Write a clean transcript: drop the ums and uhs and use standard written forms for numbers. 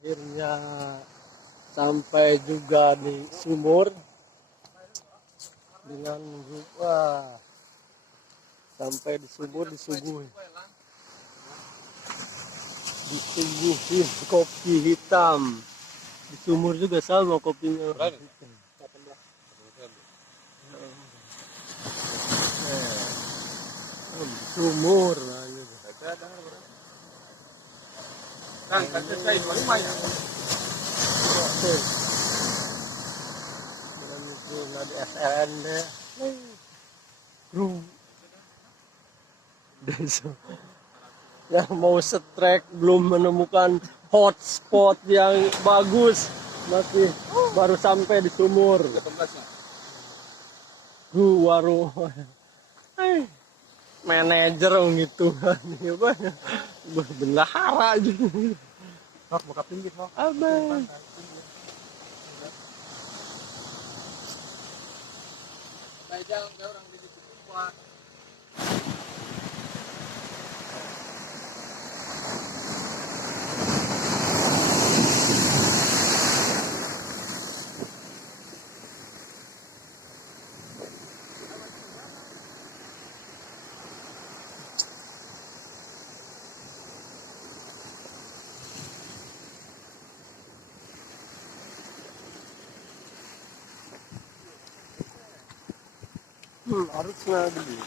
Akhirnya sampai juga di sumur dengan rupa sampai di sumur disuguhin kopi hitam. Di sumur juga sama kopinya hitam. Sumur lah gitu. Kan saya lumayan. Dan itu di SLN deh. Desa. Yang mau setrek belum menemukan hotspot yang bagus, masih baru sampai di sumur. Warung. Manajer gitu kan. Bendahara gitu. Nok buka pinggir nok. Abang. Jangan orang di situ kuat. Harusnya dulu.